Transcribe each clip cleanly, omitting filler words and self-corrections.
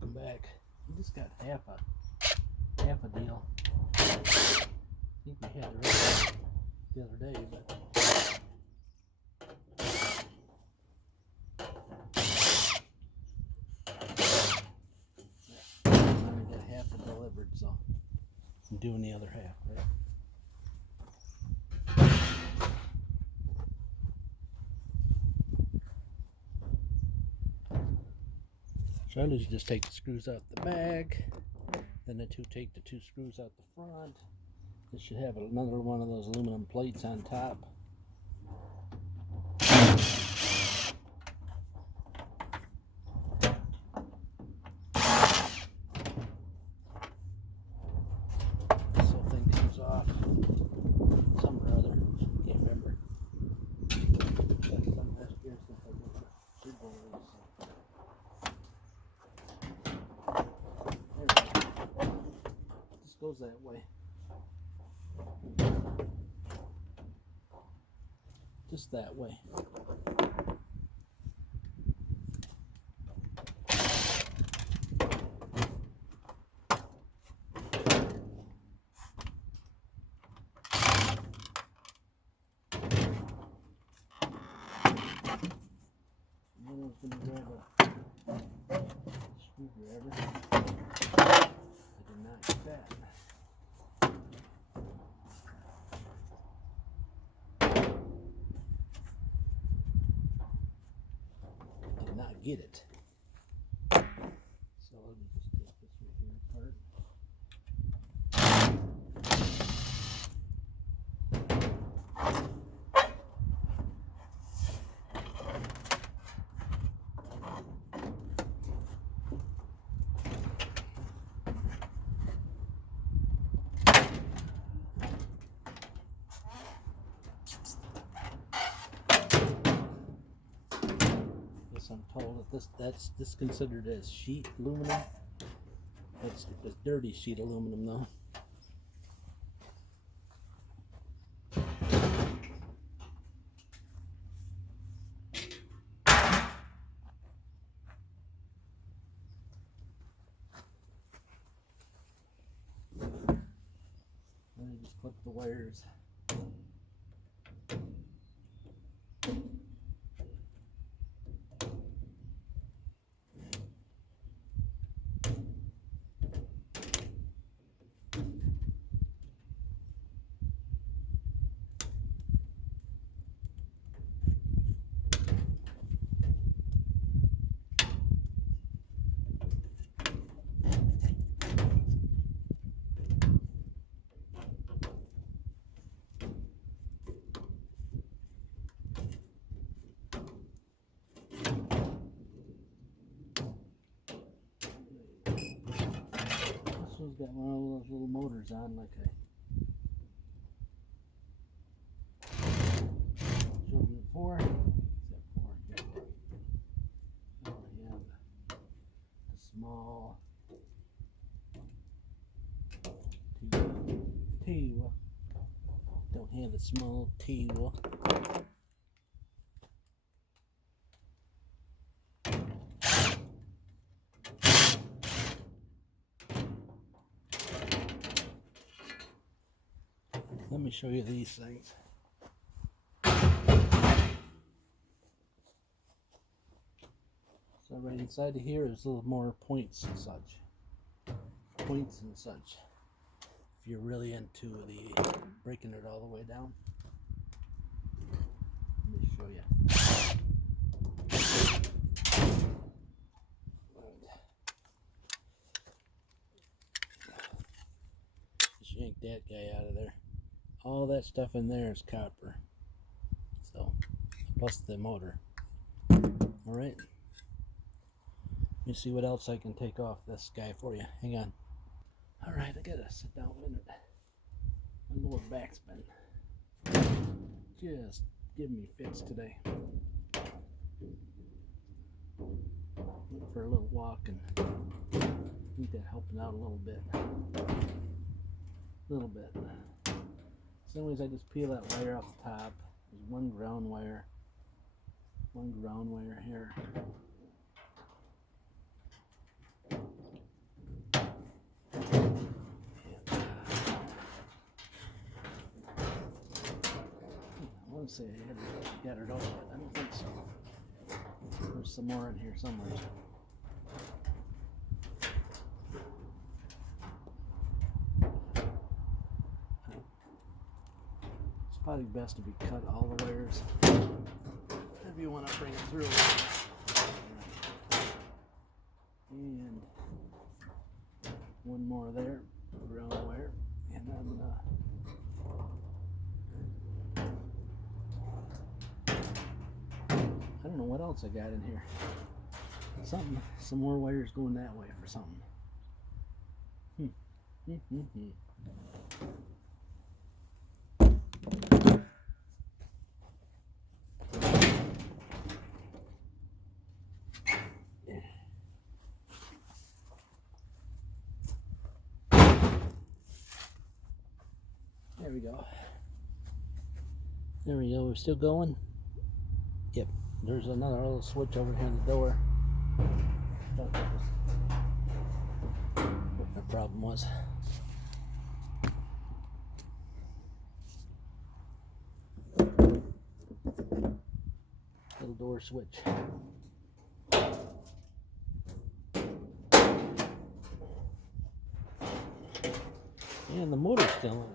welcome back. We just got half a deal. I think we had the rest the other day, but I only got half it delivered, so I'm doing the other half, right? So I usually just take the screws out the back, then the take the two screws out the front. This should have another one of those aluminum plates on top. This whole thing comes off some or other, can't remember. Some last year since I did the should go release. This goes that way. Just that way. I was going to grab a screwdriver. I did not get that. Get it. So let me just take this right here apart. I'm told that this considered as sheet aluminum. It's dirty sheet aluminum though. Let me just clip the wires. Got one of those little motors on, like I showed you before. Except for I have the small T-wheel. Don't have the small T-wheel. Let me show you these things. So right inside of here is a little more points and such. Points and such. If you're really into the breaking it all the way down. Let me show you. Just yank that guy out of there. All that stuff in there is copper. So, plus the motor. Alright. Let me see what else I can take off this guy for you. Hang on. Alright, I gotta sit down a minute. My lower back's been just giving me fits today. Went for a little walk and I think that helping out a little bit. So anyways, I just peel that wire off the top. There's one ground wire here. want to say I had got it all, but I don't think so. There's some more in here somewhere. It's probably best to be cut all the wires if you want to bring it through. And one more there, ground wire, and then I don't know what else I got in here. Some more wires going that way for something. There we go. There we go. We're still going. Yep. There's another little switch over here in the door. Thought that was what the problem was. Little door switch. And the motor's still in it.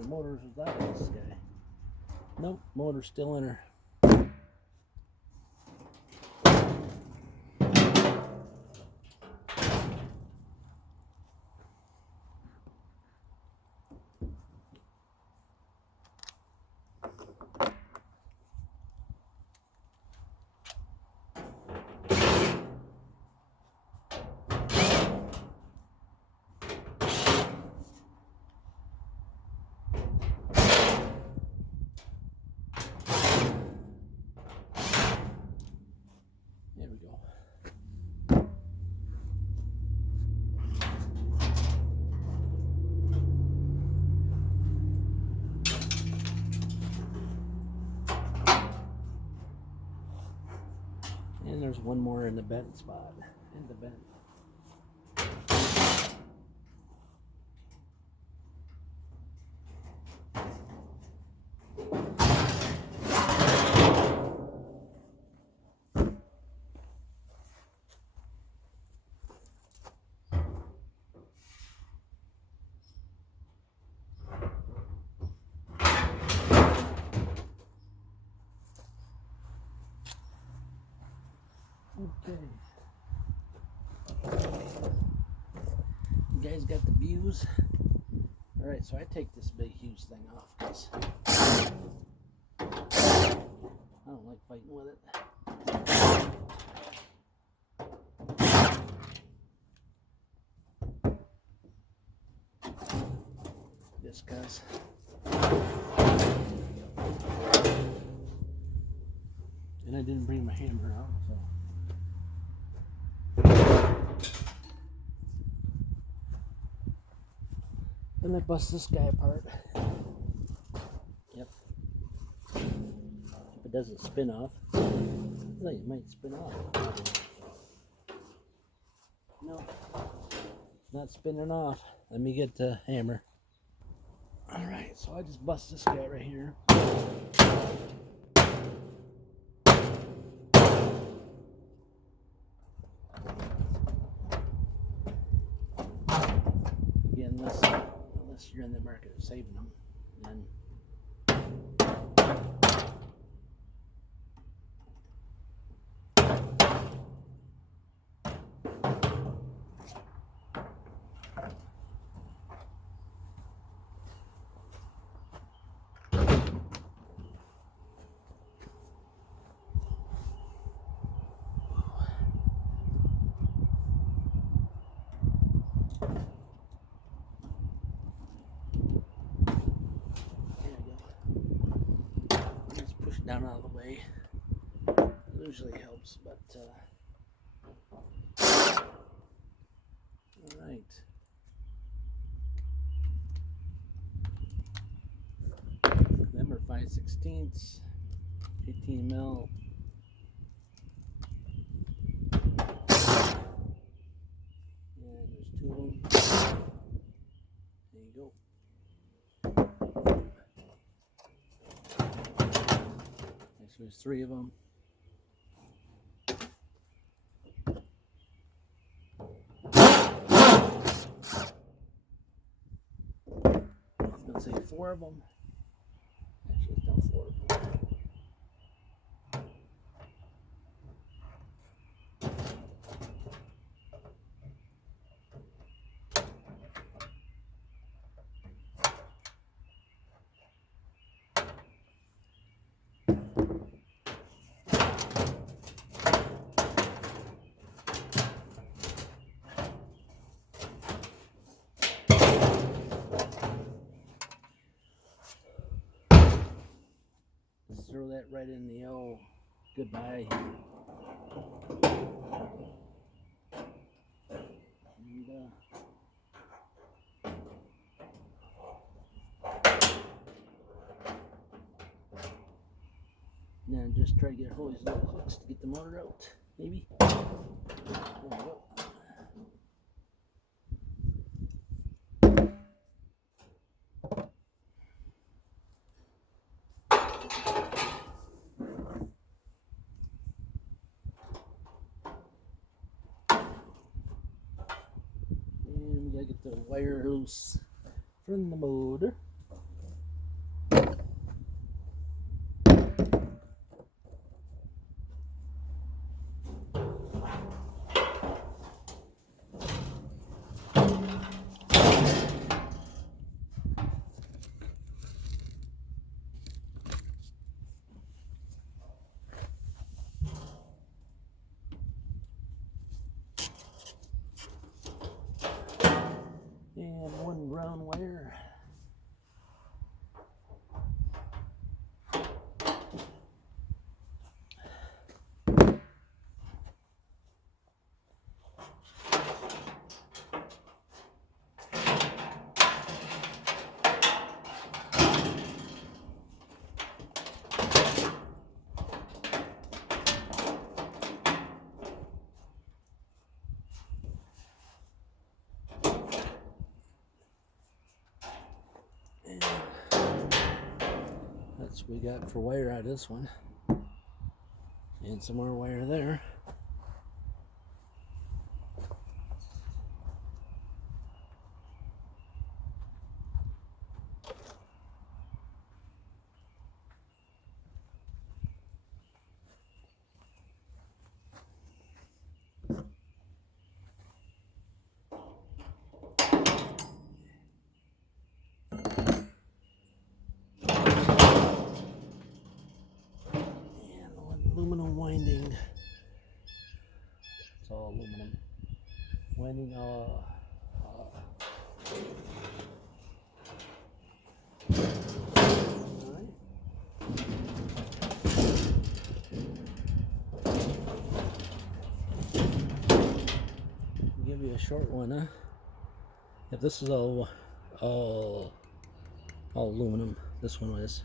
The motor's was out of this guy. Nope, motor's still in her. And there's one more in the bent spot. In the bent. Okay. You guys got the views? Alright, so I take this big huge thing off because I don't like fighting with it. Just because. And I didn't bring my hammer out, so. Then I bust this guy apart. Yep. If it doesn't spin off, well, it might spin off. No, it's not spinning off. Let me get the hammer. Alright, so I just bust this guy right here. Again, unless you're in the market of saving them, then down out of the way. It usually helps, but alright. Them are 5/16, 18 mil. And there's two of them. go. Actually, there's 3 of them. I was gonna say 4 of them. Actually, it's not 4 of them. Just throw that right in the old goodbye. And then just try to get a hold of these little hooks to get the motor out, maybe. There we go. And we gotta get the wire loose from the motor. And 1 brown wire. That's what we got for wire out of this one. And some more wire there. Aluminum winding. It's all aluminum winding. All right. I'll give you a short one, huh? If this is all aluminum, this one is.